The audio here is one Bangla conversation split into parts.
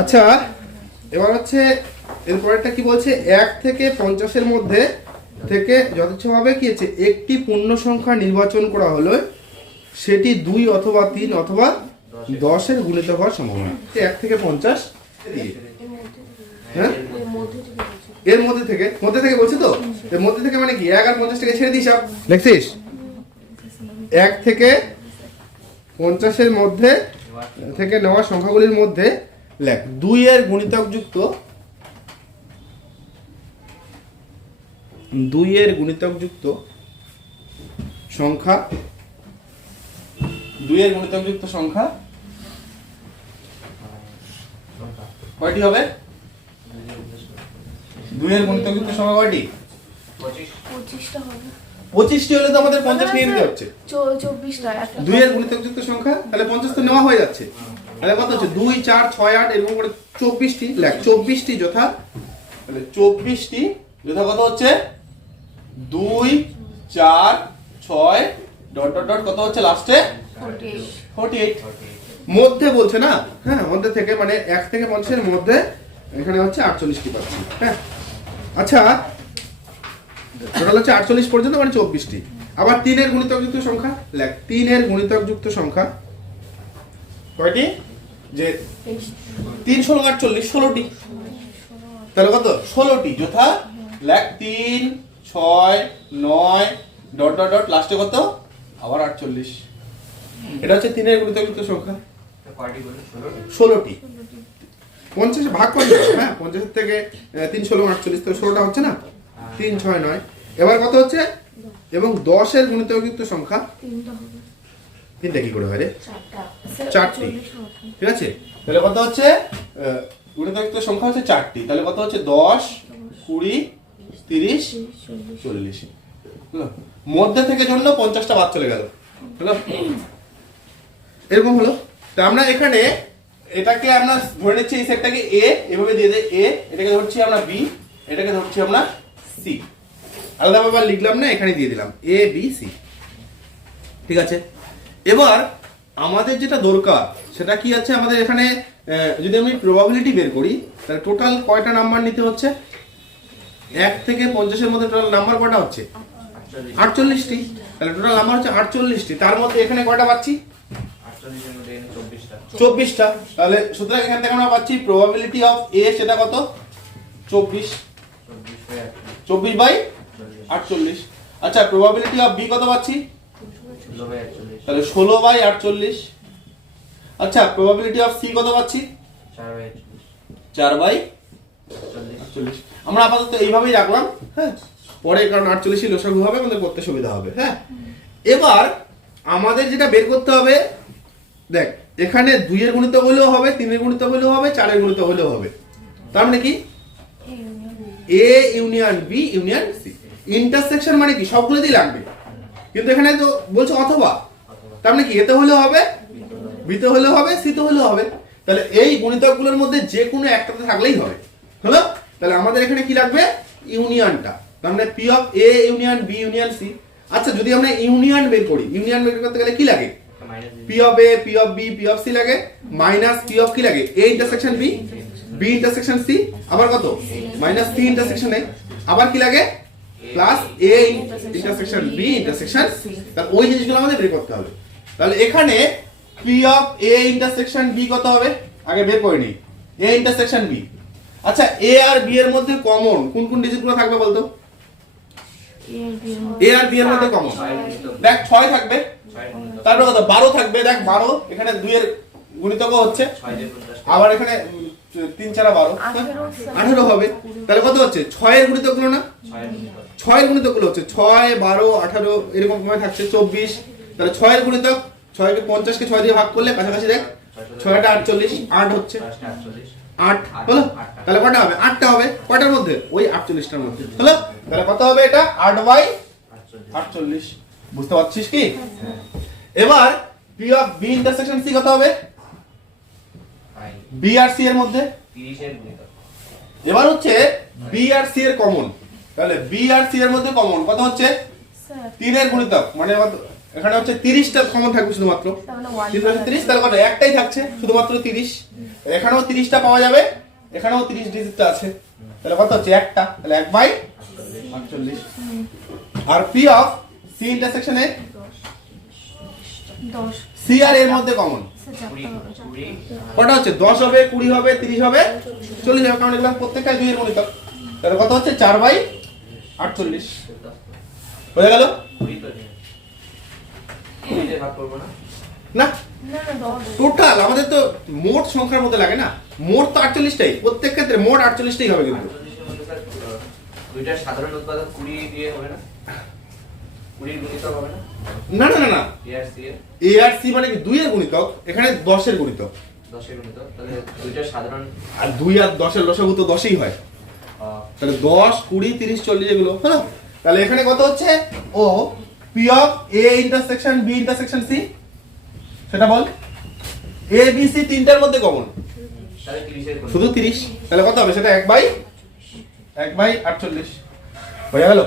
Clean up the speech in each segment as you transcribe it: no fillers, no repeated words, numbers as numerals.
আচ্ছা এবার হচ্ছে এরপরেরটা কি বলছে, 1 থেকে 50-এর মধ্যে থেকে যথেচ্ছভাবে কি আছে একটি পূর্ণ সংখ্যা নির্বাচন করা হলো, সেটি 2 অথবা 3 অথবা 10-এর গুণিতক হওয়ার সম্ভাবনা। 1 থেকে 50 দিয়ে, হ্যাঁ এর মধ্যে থেকে বলছে তো, এর মধ্যে থেকে মানে কি 1 আর 50 টাকে ছেড়ে দিস, সব লিখছিস 1 থেকে 50-এর মধ্যে থেকে নেওয়া সংখ্যাগুলির মধ্যে লেখ 2 এর গুণিতক যুক্ত 2 এর গুণিতক যুক্ত সংখ্যা, 2 এর গুণিতক যুক্ত সংখ্যা কয়টি হবে? 2 এর গুণিতক যুক্ত সংখ্যা কয়টি? 25টা হবে। 25টি হলে তো আমাদের 50 নিয়ে নিতে হচ্ছে। 24টা 2 এর গুণিতক যুক্ত সংখ্যা, তাহলে 50 তো নেওয়া হয়ে যাচ্ছে। তাহলে কত হচ্ছে 2 4 6 8 এরকম করে 24টি লেখ, 24টি যথা, তাহলে 24টি যথা কত হচ্ছে 2 4 6 ডট ডট ডট কত হচ্ছে লাস্টে 48 মধ্যে বলছে না, হ্যাঁ মধ্যে থেকে মানে 1 থেকে 50 এর মধ্যে এখানে হচ্ছে 48টি পাচ্ছি। হ্যাঁ আচ্ছা টোটাল হচ্ছে 48 পর্যন্ত মানে 24টি। আবার 3 এর গুণিতক যুক্ত সংখ্যা লেখ, 3 এর গুণিতক যুক্ত সংখ্যা কয়টি? যে 3 16 48 16টি, তাহলে কত 16টি যথা লেখ 3 6 9 ডট ডট ডট লাস্টে কত আবার 48। এটা হচ্ছে 3 এর গুণিতক যুক্ত সংখ্যা। কয়টি বলে 16টি 50 ভাগ করে দাও, হ্যাঁ 50 থেকে 3 16 48 তো 16টা হচ্ছে না, 3 6 9। এবার কত হচ্ছে এবং 10 এর গুণিতক যুক্ত সংখ্যা 3টা হবে। 3টা কি করে হয় রে? 4টা। ঠিক আছে, তাহলে কত হচ্ছে গুণিতক যুক্ত সংখ্যা হচ্ছে 4টি, তাহলে কত হচ্ছে 10 20 30 40। হলো মধ্যে থেকে জন্য 50টা বাদ চলে গেল, হলো এরকম হলো। তো আমরা এখানে এটাকে আমরা ধরে নিচ্ছি এই সেটটাকে এ, এভাবে দিয়ে দেই এ, এটাকে ধরছি আমরা বি, এটাকে ধরছি আমরা সি, আলাদাভাবে লিখলাম না, এখানে দিয়ে দিলাম এ বি সি। ঠিক আছে, এবার আমাদের যেটা দরকার সেটা কি আছে, আমাদের এখানে যদি আমি প্রবাবিলিটি বের করি তাহলে টোটাল কয়টা নাম্বার নিতে হচ্ছে? 1 থেকে 50 এর মধ্যে টোটাল নাম্বার কয়টা হচ্ছে? 48টি। তাহলে টোটাল নাম্বার হচ্ছে 48টি, তার মধ্যে এখানে কয়টা পাচ্ছি? 48 এর মধ্যে 24টা। তাহলে সুতরাং এখান থেকে আমরা পাচ্ছি প্রবাবিলিটি অফ এ সেটা কত 24 বাই 48। আচ্ছা প্রবাবিলিটি অফ বি কত পাচ্ছি? তাহলে 16 বাই 48। আচ্ছা প্রবাবিলিটি অফ সি কত পাচ্ছি? 4 বাই 48। আমরা আপাতত এইভাবেই রাখলাম, হ্যাঁ পরে কারণ 48 লসাগু হবে আমাদের করতে সুবিধা হবে। হ্যাঁ এবার আমাদের যেটা বের করতে হবে, দেখ এখানে 2 এর গুণিতক হলেও হবে, 3 এর গুণিতক হলেও হবে, 4 এর গুণিতক হলেও হবে। তার মানে কি A union B union C. Intersection মানে কি সবগুলোতেই লাগবে, কিন্তু এখানে তো বলছে অথবা, তার মানে কি এতে হলেও হবে, বিতে হলেও হবে, সিতে হলেও হবে। তাহলে এই গুণিতকগুলোর মধ্যে যে কোনো একটাতে থাকলেই হবে। হলো, তাহলে আমাদের এখানে কি লাগবে? ইউনিয়নটা, তার মানে P of A union B union C. আচ্ছা যদি আমরা ইউনিয়ন বের করি, ইউনিয়ন বের করতে গেলে কি লাগে? P of A P of B P of C লাগে, মাইনাস পি অফ কি লাগে? A intersection B, B intersection C, আবার কত মাইনাস সি ইন্টারসেকশন এ, আবার কি লাগে plus A intersection B intersection. তাহলে ওই জিনিসগুলো আমাদের বের করতে হবে। তাহলে এখানে P of A intersection B কত হবে আগে বের করে নিই, এ ইন্টারসেকশন বি। আচ্ছা এ আর বি এর মধ্যে কমন কোন কোন ডিজিটগুলো থাকবে বলতো? এ আর বি এর মধ্যে কমন দেখ 6 থাকবে, তারপর কত 12 থাকবে, দেখ 12 এখানে 2 এর গুণিতক হচ্ছে, আবার এখানে 3 4 12 18 হবে। তাহলে কত হচ্ছে 6 এর গুণিতকগুলো না, 6 এর গুণিতকগুলো হচ্ছে 6 12 18 এরকম ভাবে থাকছে 24। তাহলে 6 এর গুণিতক 6 কে 50 কে 6 দিয়ে ভাগ করলে কাছাকাছি দেখ 6টা 48 8 হচ্ছে 8 হলো। তাহলে কয়টা হবে? 8টা হবে। কয়টার মধ্যে? ওই 48টার মধ্যে। হলো, তাহলে কত হবে এটা? 8 বাই 48। বুঝতে পারছিস কি? এবার P of B intersection C কত হবে? বি আর সি এর মধ্যে 30 এর গুণিতক। এবার হচ্ছে বি আর সি এর কমন, তাহলে বি আর সি এর মধ্যে কমন কত হচ্ছে? 3 এর গুণিতক মানে এখানে হচ্ছে 30টা কমন থাকবে শুধুমাত্র। তাহলে 1 3 × 30 তাহলে কত একটাই থাকছে শুধুমাত্র 30। এখানেও 30টা পাওয়া যাবে, এখানেও 30 ডিজিটটা আছে, তাহলে কত হচ্ছে একটা, তাহলে 1/48। আর P of C intersection A 10 C আর এর মধ্যে কমন সেটা 20 কটা হচ্ছে 10 হবে, 20 হবে, 30 হবে, 40 হবে, কারণ এগুলো প্রত্যেকটাই 2 এর গুণিতক। তাহলে কত হচ্ছে 4/48 হয়ে গেল। 20 তো নেই 20 দিয়ে ভাগ করবো না না না না 10 টোটাল আমাদের তো মোট সংখ্যার মধ্যে লাগে না, মোট তো 48টাই, প্রত্যেক ক্ষেত্রে মোট 48টাই হবে কিন্তু। 48 এর মধ্যে স্যার দুইটার সাধারণ উৎপাদক 20 দিয়ে হবে না, 20 গুণিতক হবে না না না না না এ আর সি এর এ আর সি মানে কি 2 এর গুণিতক, এখানে 10 এর গুণিতক, 10 এর গুণিতক, তাহলে দুইটার সাধারণ আর 2 আর 10 এর লসাগু তো 10ই হয়, তাহলে 10 20 30 40 এগুলো হলো। তাহলে এখানে কত হচ্ছে ও P of A intersection B intersection C, সেটা বল। এ বি সি তিনটার মধ্যে কমন তাহলে 30 এর শুধু 30, তাহলে কত হবে সেটা 1/48 হয়ে গেল।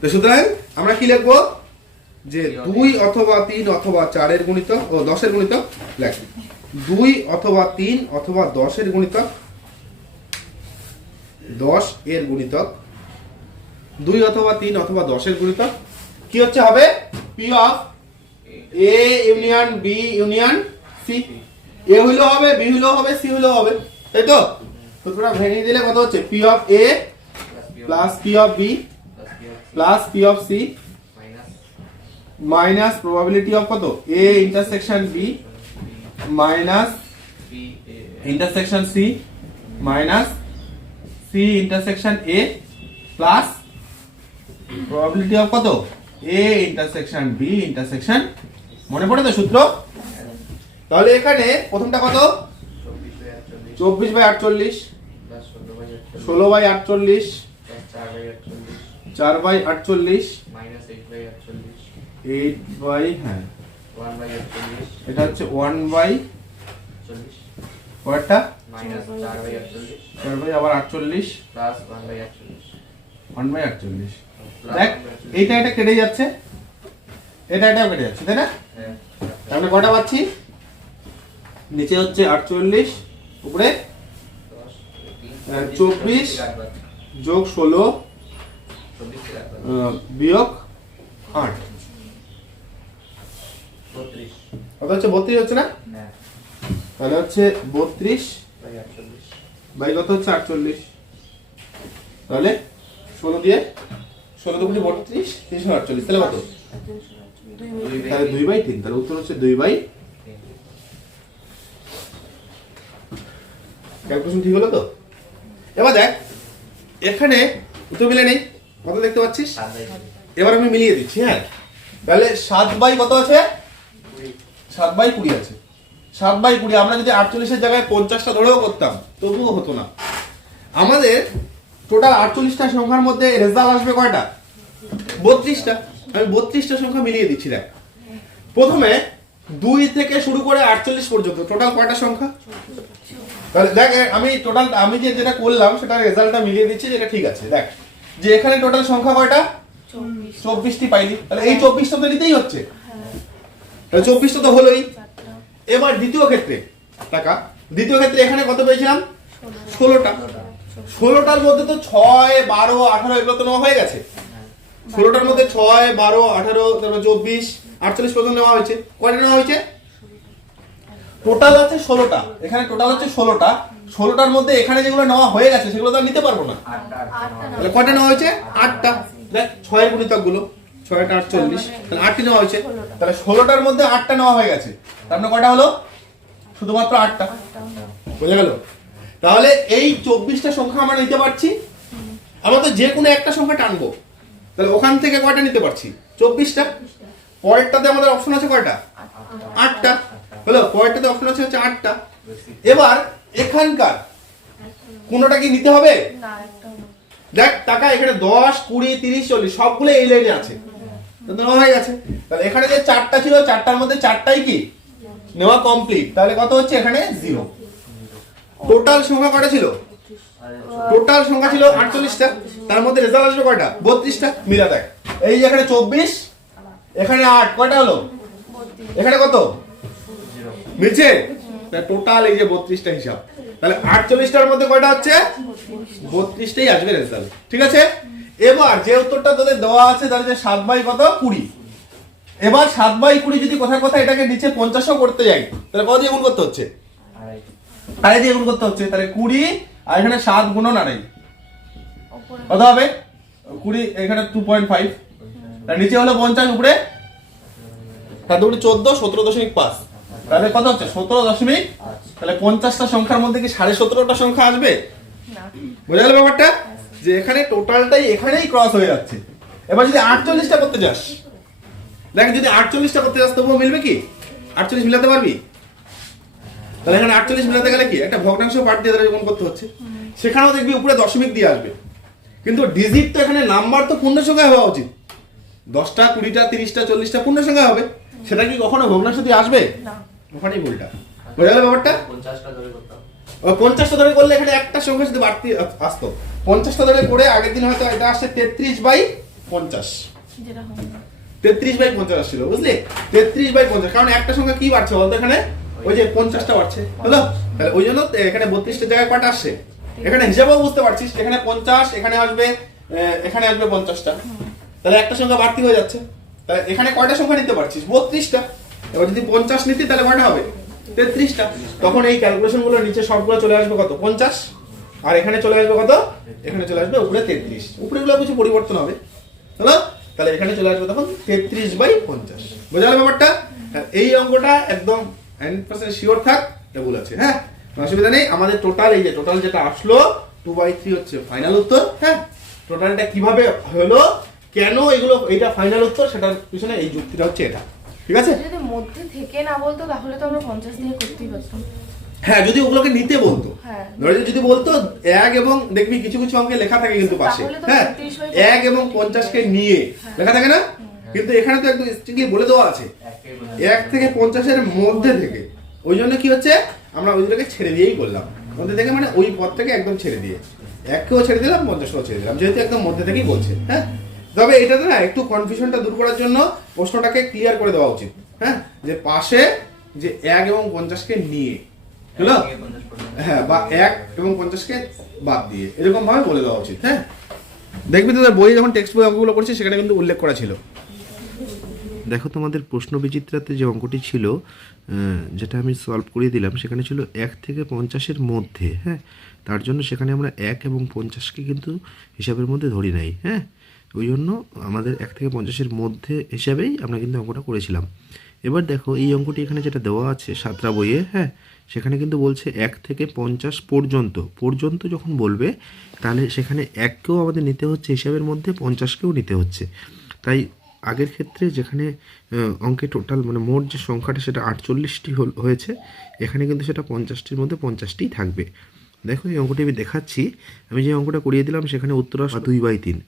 তো সুতরাং আমরা কি লিখবো যে 2 অথবা 3 অথবা 4 এর গুণিতক ও 10 এর গুণিতক লেখ, 2 অথবা 3 অথবা 10 এর গুণিতক, 10 এর গুণিতক, 2 অথবা 3 অথবা 10 এর গুণিতক কি হচ্ছে হবে P of A union B union C. A হইলেও হবে, বি হইলেও হবে, সি হইলেও হবে, তাই তো। সুতরাং ভেঙে দিলে কত হচ্ছে P of A plus P of B plus P of C minus probability of কত A intersection B minus intersection C minus C intersection A plus probability of কত এ ইন্টারসেকশন বি ইন্টারসেকশন। মনে পড়ে তো সূত্র? তাহলে এখানে প্রথমটা কত 24/48 16/48 4/48 8 হ্যাঁ এটা হচ্ছে 1/কয়টা 4/48 আবার 48 1/48। দেখ এইটা এটা কেটে যাচ্ছে, এটা এটাও কেটে যাচ্ছে, তাই না? তাহলে কয়টা পাচ্ছি নিচে হচ্ছে 48 উপরে 24 যোগ 16 বিয়োগ 8 কত হচ্ছে 32 হচ্ছে না? তাহলে হচ্ছে 32 বাই কত হচ্ছে 48, তাহলে 16 দিয়ে 16 দুগুণে 32 348, তাহলে কত তাহলে 2/3, তাহলে উত্তর হচ্ছে 2/। ক্যালকুলেশন ঠিক হলো তো? এবার দেখ এখানে উত্তর মিলে নেই, কত দেখতে পাচ্ছিস? এবার আমি মিলিয়ে দিচ্ছি। হ্যাঁ তাহলে 7/, কত আছে 7/20 আছে, 7/20 আমরা যদি 48 এর জায়গায় 50টা ধরেও করতাম তবুও হতো না। আমাদের টোটাল 48টা সংখ্যার মধ্যে রেজাল্ট আসবে কয়টা 32টা। আমি 32টা সংখ্যা মিলিয়ে দিচ্ছি। দেখ প্রথমে 2 থেকে শুরু করে 48 পর্যন্ত টোটাল কয়টা সংখ্যা, তাহলে দেখ আমি টোটাল আমি যেটা করলাম সেটা রেজাল্টটা মিলিয়ে দিচ্ছি, যেটা ঠিক আছে। দেখ যে এখানে টোটাল সংখ্যা কয়টা 24টি পাইলি, তাহলে এই 24টা তো নিতেই হচ্ছে, তাহলে 24টা তো হলোই। এবার দ্বিতীয় ক্ষেত্রে টাকা, দ্বিতীয় ক্ষেত্রে এখানে কত পেয়েছিলাম 16টা, 16টার মধ্যে তো 6 12 18 এগুলো তো নেওয়া হয়ে গেছে। 16টার মধ্যে 6 12 18 তারপর 24 48 পর্যন্ত নেওয়া হয়েছে। কয়টা নেওয়া হয়েছে টোটাল আছে 16টা, এখানে টোটাল হচ্ছে 16টা। 16টার মধ্যে এখানে যেগুলো নেওয়া হয়ে গেছে সেগুলো তো আর নিতে পারবো না, তাহলে কয়টা নেওয়া হয়েছে 8টা। দেখ 6 এর গুণিতক গুলো 6টা 48, তাহলে 8টি নেওয়া হয়েছে, তাহলে 16টার মধ্যে 8টা নেওয়া হয়ে গেছে, তার মানে কয়টা হলো শুধুমাত্র 8টা। বুঝা গেল? তাহলে এই 24টা সংখ্যা আমরা নিতে পারছি, আমরা তো যে কোনো একটা সংখ্যা টানবো, তাহলে ওখান থেকে কয়টা নিতে পারছি 24টা। পরেরটাতে আমাদের অপশন আছে কয়টা 8টা, হলো পরেরটাতে অপশন আছে হচ্ছে 8টা। এবার এখানকার কোনটা কি নিতে হবে? না একটা দেখ টাকা এখানে 10 20 30 40 সবগুলো এই লাইনে আছে, তো নেওয়া হয়ে গেছে। তাহলে এখানে যে 4টা ছিল 4টার মধ্যে 4টাই কি নেওয়া কমপ্লিট, তাহলে কত হচ্ছে এখানে 0। টোটাল সংখ্যা কয়টা ছিল? টোটাল সংখ্যা ছিল 48টা, তার মধ্যে রেজাল্ট আসবে কয়টা 32টা। মিলা দেখ এই যে এখানে 24 এখানে 8 কয়টা হলো? 32 এখানে কত? 0 মিলছে? টোটাল এই যে 32টা হিসাব, তাহলে 48টার মধ্যে কয়টা হচ্ছে? 32টাই আসবে রেজাল্ট। ঠিক আছে, এবার যে উত্তরটা তোদের দেওয়া আছে তাহলে যে 7 বাই কত? 20। এবার 7 বাই 20 যদি কোথায় কোথায় এটাকে নিচে 50ও করতে যাই তাহলে কত দিয়ে গুণ করতে হচ্ছে? আড়াই আড়াই দিয়ে গুণ করতে হচ্ছে। তাহলে 20 আর এখানে 7 গুণন আড়াই উপরে কত হবে? 20 এখানে 2.5, তাহলে নিচে হলো 50, উপরে 7 দুগুণে 14, 17.5, তাহলে কত হচ্ছে? 17 দশমিক। তাহলে 50টা সংখ্যার মধ্যে কি 17.5টা সংখ্যা আসবে? না বোঝা গেল ব্যাপারটা? যে এখানে টোটালটাই এখানেই ক্রস হয়ে যাচ্ছে। এবার যদি 48টা করতে যাস, দেখ যদি 48টা করতে যাস তবুও মিলবে কি? 48 মিলাতে পারবি? তাহলে এখানে 48 মিলাতে গেলে কি একটা ভগ্নাংশ পার্ট দিয়ে গুণ করতে হচ্ছে। সেখানেও দেখবি উপরে দশমিক দিয়ে আসবে, কিন্তু ডিজিট তো এখানে নাম্বার তো পূর্ণ সংখ্যায় হওয়া উচিত। 10টা 20টা 30টা 40টা পূর্ণ সংখ্যা হবে, সেটা কি কখনো ভগ্নাংশ দিয়ে আসবে? না ওখানেই ভুলটা। বোঝা গেল ব্যাপারটা? 50টা ধরে করতাম। 50টা ধরে করলে এখানে একটা সংখ্যা যদি বাড়তি আসতো, 50টা ধরে করে আগের দিন হয়তো এটা আসছে 33/50, যেটা হবে না 33/50 আসছিল, বুঝলি? 33/50, কারণ একটা সংখ্যা কি বাড়ছে বলতো এখানে? ওই যে 50টা বাড়ছে, হলো? তাহলে ওই জন্য এখানে 32টা জায়গায় কয়টা আসছে? এখানে হিসাবেও বুঝতে পারছিস, এখানে 50, এখানে আসবে, এখানে আসবে 50টা, তাহলে একটা সংখ্যা বাড়তি হয়ে যাচ্ছে। তাহলে এখানে কয়টা সংখ্যা নিতে পারছিস? 32টা। এবার যদি 50 নিতি তাহলে কয়টা হবে? 33টা। তখন এই ক্যালকুলেশন গুলো নিচে সবগুলো চলে আসবে কত? 50, আর এখানে চলে আসবে কত? এখানে চলে আসবে উপরে 33। উপরে গুলো কিছু পরিবর্তন হবে, হলো? তাহলে এখানে চলে আসবে তখন 33/50। বোঝা গেল ব্যাপারটা? আর এই অঙ্কটা একদম 100% শিওর থাক, এটা আছে, হ্যাঁ, কোনো অসুবিধা নেই। আমাদের টোটাল এই যে টোটাল যেটা আসলো 2/3 হচ্ছে ফাইনাল উত্তর। হ্যাঁ, টোটালটা কিভাবে হলো, কেন এগুলো এইটা ফাইনাল উত্তর, সেটার পিছনে এই যুক্তিটা হচ্ছে এটা। ঠিক আছে? যদি মধ্যে থেকে না বলতো তাহলে তো আমরা 50 দিয়ে করতেই পারতাম। হ্যাঁ, যদি ওগুলোকে নিতে বলতো, হ্যাঁ ধরে যদি বলতো 1 এবং দেখবি কিছু কিছু অঙ্কে লেখা থাকে কিন্তু পাশে, তাহলে তো হ্যাঁ, 33/50 1 এবং 50কে নিয়ে লেখা থাকে না, কিন্তু এখানে তো একদম স্ট্রিক্টলি বলে দেওয়া আছে 1 থেকে 50-এর মধ্যে থেকে। ওই জন্য কি হচ্ছে, আমরা ওইটাকে ছেড়ে দিয়েই করলাম, মধ্যে থেকে মানে ওই পদ থেকে একদম ছেড়ে দিয়ে 1কেও ছেড়ে দিলাম, 50কেও ছেড়ে দিলাম, যেহেতু একদম মধ্যে থেকেই বলছে। হ্যাঁ, তবে এটাতে না একটু কনফিউশনটা দূর করার জন্য প্রশ্নটাকে ক্লিয়ার করে দেওয়া উচিত, হ্যাঁ, যে পাশে যে 1 এবং 50কে নিয়ে, হলো? হ্যাঁ, বা 1 এবং 50কে বাদ দিয়ে, এরকম ভাবে বলে দেওয়া উচিত। হ্যাঁ, দেখবি তোদের বই যখন টেক্সট বই অঙ্কগুলো করছিস সেখানে কিন্তু উল্লেখ করা ছিল। দেখো তোমাদের প্রশ্ন বিচিত্রাতে যে অঙ্কটি ছিল, যেটা আমি সলভ করিয়ে দিলাম, সেখানে ছিল 1 থেকে 50-এর মধ্যে। হ্যাঁ, তার জন্য সেখানে আমরা 1 এবং 50কে কিন্তু হিসাবের মধ্যে ধরি নাই। হ্যাঁ, ওই জন্য আমাদের 1 থেকে 50-এর মধ্যে হিসাবেই আমরা কিন্তু অঙ্কটা করেছিলাম। এবার দেখো এই অঙ্কটি এখানে যেটা দেওয়া আছে 7টা বইয়ে, হ্যাঁ, সেখানে কিন্তু বলছে 1 থেকে 50 পর্যন্ত যখন বলবে তাহলে সেখানে 1কেও আমাদের নিতে হচ্ছে হিসাবের মধ্যে, 50কেও নিতে হচ্ছে। তাই আগের ক্ষেত্রে যেখানে অঙ্কে টোটাল মানে মোট যে সংখ্যাটা সেটা 48টি হয়েছে, এখানে কিন্তু সেটা 50টির মধ্যে 50টিই থাকবে। দেখো এই অঙ্কটি আমি দেখাচ্ছি, আমি যে অঙ্কটা করিয়ে দিলাম সেখানে উত্তর আসবে 2/3,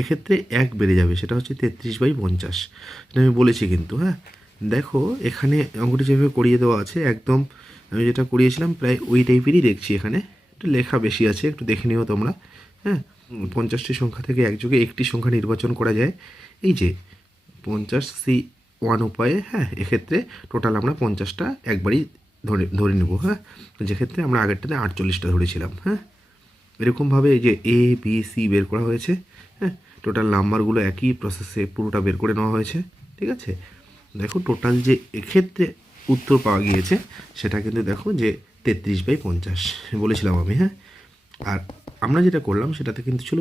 এক্ষেত্রে 1 বেড়ে যাবে, সেটা হচ্ছে 33/50, সেটা আমি বলেছি কিন্তু। হ্যাঁ, দেখো এখানে অঙ্কটি যেভাবে করিয়ে দেওয়া আছে একদম আমি যেটা করিয়েছিলাম প্রায় ওই টাইপেরই দেখছি, এখানে একটু লেখা বেশি আছে, একটু দেখে নিও তোমরা। হ্যাঁ, 50টি সংখ্যা থেকে একযোগে একটি সংখ্যা নির্বাচন করা যায়, এই যে 50C1 উপায়ে। হ্যাঁ, এক্ষেত্রে টোটাল আমরা 50টা একবারই ধরে নেব। হ্যাঁ, যেক্ষেত্রে আমরা আগেরটাতে 48টা ধরেছিলাম। হ্যাঁ, এরকমভাবে এই যে ABC বের করা হয়েছে। হ্যাঁ, টোটাল নাম্বারগুলো একই প্রসেসে পুরোটা বের করে নেওয়া হয়েছে। ঠিক আছে, দেখো টোটাল যে এক্ষেত্রে উত্তর পাওয়া গিয়েছে সেটা কিন্তু দেখো যে 33/50 বলেছিলাম আমি। হ্যাঁ, আর আমরা যেটা করলাম সেটাতে কিন্তু ছিল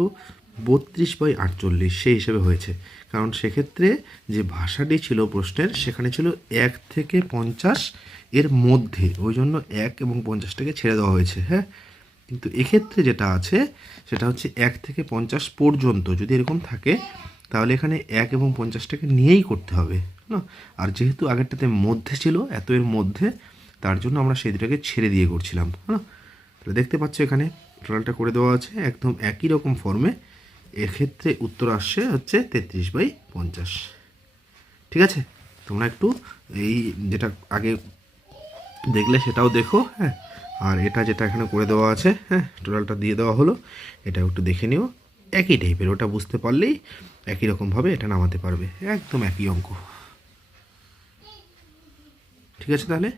32/48, সেই হিসেবে হয়েছে, কারণ সেক্ষেত্রে যে ভাষাটি ছিল প্রশ্নের সেখানে ছিল 1 থেকে 50 এর মধ্যে, ওই জন্য 1 এবং 50টাকে ছেড়ে দেওয়া হয়েছে। হ্যাঁ, কিন্তু এক্ষেত্রে যেটা আছে সেটা হচ্ছে 1 থেকে 50 পর্যন্ত, যদি এরকম থাকে তাহলে এখানে 1 এবং 50টাকে নিয়েই করতে হবে না। আর যেহেতু আগেরটাতে মধ্যে ছিল, এত এর মধ্যে, তার জন্য আমরা সেই দুটাকে ছেড়ে দিয়ে করছিলাম। হ্যাঁ, তাহলে দেখতে পাচ্ছ এখানে টোটালটা করে দেওয়া আছে একদম একই রকম ফর্মে। এক্ষেত্রে উত্তর আসছে হচ্ছে 33/50। ঠিক আছে, তোমরা একটু এই যেটা আগে দেখলে সেটাও দেখো। হ্যাঁ, আর এটা যেটা এখানে করে দেওয়া আছে, হ্যাঁ, টোটালটা দিয়ে দেওয়া হলো, এটা একটু দেখে নিও। একই টাইপের, ওটা বুঝতে পারলেই একই রকমভাবে এটা নামাতে পারবে, একদম একই অঙ্ক। ঠিক আছে তাহলে।